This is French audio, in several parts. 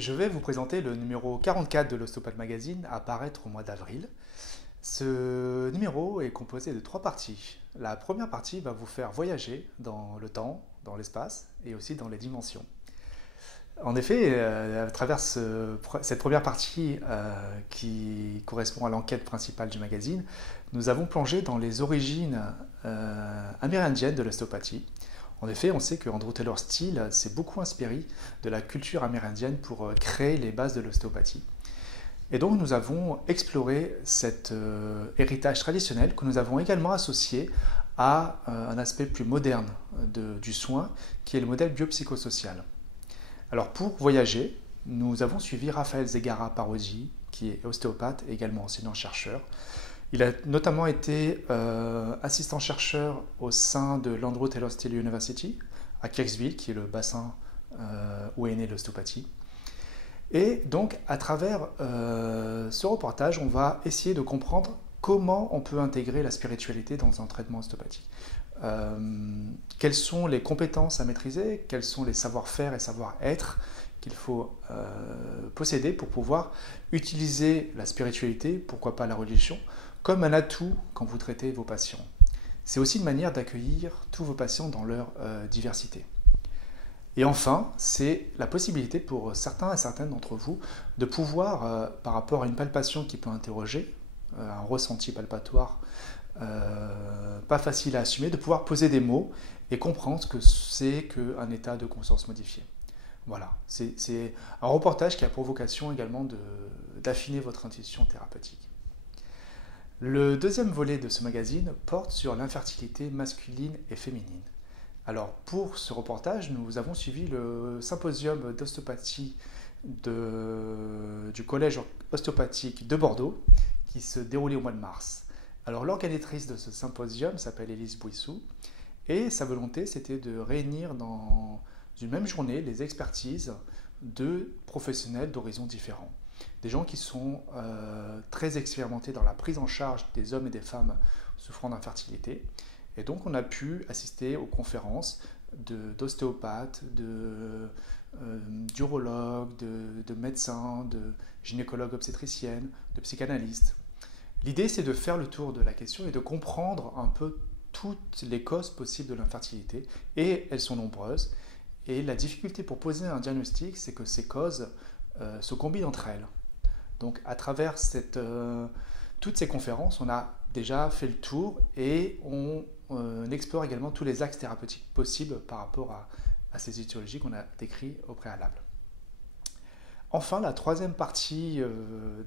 Je vais vous présenter le numéro 44 de l'Ostéopathe Magazine à paraître au mois d'avril. Ce numéro est composé de 3 parties. La première partie va vous faire voyager dans le temps, dans l'espace et aussi dans les dimensions. En effet, à travers cette première partie qui correspond à l'enquête principale du magazine, nous avons plongé dans les origines amérindiennes de l'ostéopathie. En effet, on sait que Andrew Taylor Still s'est beaucoup inspiré de la culture amérindienne pour créer les bases de l'ostéopathie. Et donc nous avons exploré cet héritage traditionnel que nous avons également associé à un aspect plus moderne du soin, qui est le modèle biopsychosocial. Alors pour voyager, nous avons suivi Raphaël Zegara Parodi, qui est ostéopathe et également enseignant-chercheur. Il a notamment été assistant-chercheur au sein de l'Andrew Taylor Still University à Kirksville, qui est le bassin où est née l'ostéopathie. Et donc, à travers ce reportage, on va essayer de comprendre comment on peut intégrer la spiritualité dans un traitement ostéopathique. Quelles sont les compétences à maîtriser, quels sont les savoir-faire et savoir-être qu'il faut posséder pour pouvoir utiliser la spiritualité, pourquoi pas la religion, comme un atout quand vous traitez vos patients. C'est aussi une manière d'accueillir tous vos patients dans leur diversité. Et enfin, c'est la possibilité pour certains et certaines d'entre vous de pouvoir, par rapport à une palpation qui peut interroger, un ressenti palpatoire pas facile à assumer, de pouvoir poser des mots et comprendre ce que c'est qu'un état de conscience modifié. Voilà, c'est un reportage qui a pour vocation également d'affiner votre intuition thérapeutique. Le deuxième volet de ce magazine porte sur l'infertilité masculine et féminine. Alors pour ce reportage, nous avons suivi le symposium d'ostéopathie du collège ostéopathique de Bordeaux qui se déroulait au mois de mars. Alors l'organisatrice de ce symposium s'appelle Élise Bouissou et sa volonté c'était de réunir dans une même journée les expertises de professionnels d'horizons différents. Des gens qui sont très expérimentés dans la prise en charge des hommes et des femmes souffrant d'infertilité. Et donc on a pu assister aux conférences d'ostéopathes, d'urologues, de médecins, de gynécologues obstétriciennes, de psychanalystes. L'idée c'est de faire le tour de la question et de comprendre un peu toutes les causes possibles de l'infertilité, et elles sont nombreuses. Et la difficulté pour poser un diagnostic, c'est que ces causes se combinent entre elles. Donc à travers toutes ces conférences, on a déjà fait le tour et on explore également tous les axes thérapeutiques possibles par rapport à ces étiologies qu'on a décrites au préalable. Enfin, la troisième partie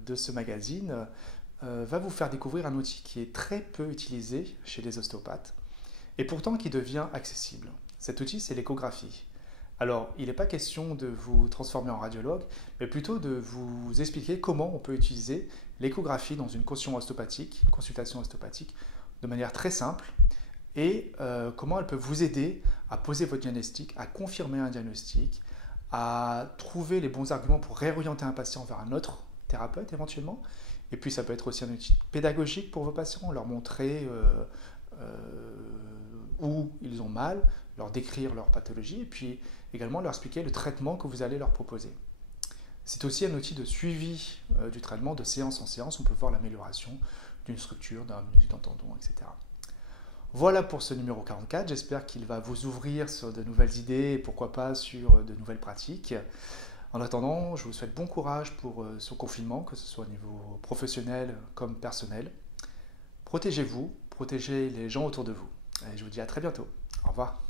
de ce magazine va vous faire découvrir un outil qui est très peu utilisé chez les ostéopathes et pourtant qui devient accessible. Cet outil, c'est l'échographie. Alors, il n'est pas question de vous transformer en radiologue, mais plutôt de vous expliquer comment on peut utiliser l'échographie dans une consultation ostéopathique, de manière très simple, et comment elle peut vous aider à poser votre diagnostic, à confirmer un diagnostic, à trouver les bons arguments pour réorienter un patient vers un autre thérapeute éventuellement. Et puis ça peut être aussi un outil pédagogique pour vos patients, leur montrer où ils ont mal, leur décrire leur pathologie et puis également leur expliquer le traitement que vous allez leur proposer. C'est aussi un outil de suivi du traitement de séance en séance. On peut voir l'amélioration d'une structure, d'un muscle, d'un tendon, etc. Voilà pour ce numéro 44. J'espère qu'il va vous ouvrir sur de nouvelles idées et pourquoi pas sur de nouvelles pratiques. En attendant, je vous souhaite bon courage pour ce confinement, que ce soit au niveau professionnel comme personnel. Protégez-vous, protégez les gens autour de vous. Et je vous dis à très bientôt. Au revoir.